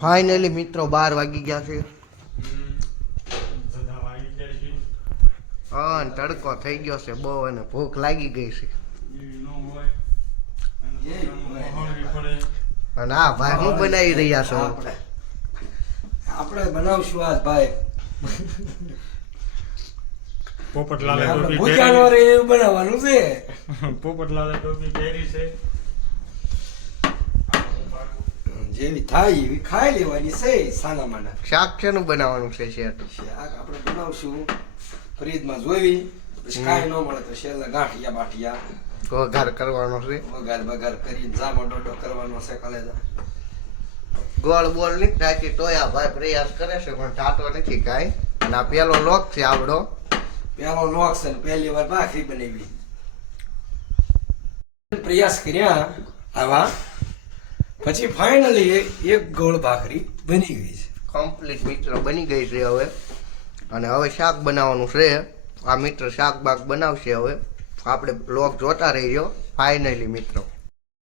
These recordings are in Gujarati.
ફાઇનલી મિત્રો 12 વાગી ગયા છે. હા તડકો થઈ ગયો છે બહુ અને ભૂખ લાગી ગઈ છે. અને આ ભાઈ હું બનાવી રહ્યા છો? આપણે બનાવશું આજ ભાઈ પોપટલાલે ટોપી ભૂખ્યાનો રે એવું બનાવવાનું છે. પોપટલાલે ટોપી પહેરી છે. જેવી થાય એવી ખાઈ લેવાની છે. સાના માના શાક શેનું બનાવવાનું છે શેઠ? શાક આપણે બનાવશું ફ્રીજમાં જોઈ પછી કાંઈ ન મળે તો છેલ્લે ગાંઠિયા બાઠિયા વઘાર કરવાનો છે. વઘાર બઘાર કરી જામો ડોડો કરવાનો છે કલેજા. ગોળ બોલ નહીં નાખી તોય આ ભાઈ પ્રયાસ કરે છે પણ ટાટો નથી કાંઈ. અને આ પેલો લોક છે આવડો. પેલો લોક છે ને પહેલી વાર ભાખરી બનાવી. પ્રયાસ કર્યા આવા પછી ફાઇનલી એક ગોળ ભાખરી બની ગઈ છે. કમ્પ્લીટ મિત્રો બની ગઈ છે હવે. અને હવે શાક બનાવવાનું છે. આ મિત્ર શાક બાક બનાવશે હવે. આપણે બ્લોગ જોતા રહીજો. ફાઇનલી મિત્રો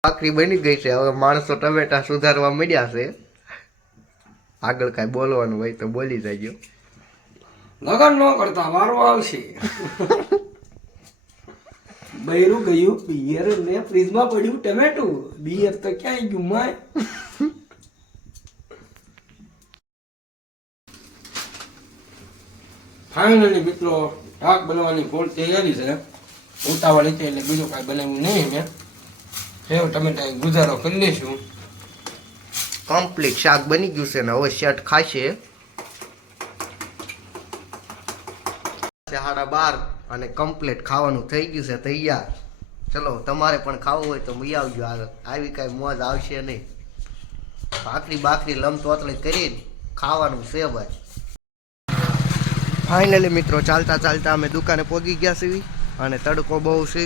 ભાખરી બની ગઈ છે. હવે માણસો ટમેટા સુધારવા માંડ્યા છે. આગળ કાંઈ બોલવાનું હોય તો બોલી જજો. લગન ન કરતા વારો આવશે. બૈરું ગયું પિયર ને ફ્રીજમાં પડ્યું ટમેટું. બિયર તો ક્યાંય ગયું માય. ફાઇનલી મિત્રો શાક બનાવવાની ફૂલ તૈયારી છે. ઉતાવળ હતી એટલે બીજું કાંઈ બનાવ્યું નહીં. મેં સેવ ટમેટા ગુજારો કરી લઈશું. કમ્પ્લીટ શાક બની ગયું છે ને હવે શેઠ ખાશે. 12:30 અને કમ્પ્લીટ ખાવાનું થઈ ગયું છે તૈયાર. ચલો તમારે પણ ખાવું હોય તો મળી આવજો. આવી કાંઈ મોજ આવશે નહીં. ભાખરી બાખરી લમતોતળી કરીને ખાવાનું છે ભાઈ. ફાઇનલી મિત્રો ચાલતા ચાલતા અમે દુકાને પહોંચી ગયા છીએ. અને તડકો બહુ છે.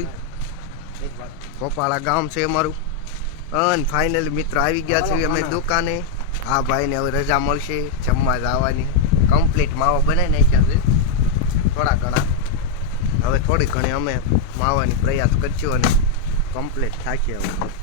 કોપાળા ગામ છે અમારું. અને ફાઇનલી મિત્રો આવી ગયા છીએ અમે દુકાને. આ ભાઈને હવે રજા મળશે જમવા જવાની. કમ્પ્લીટ માવા બનાવી નાખ્યા છે થોડા ઘણા. હવે થોડી ઘણી અમે માવાની પ્રયાસ કરશું અને કમ્પ્લીટ થાકીએ હવે.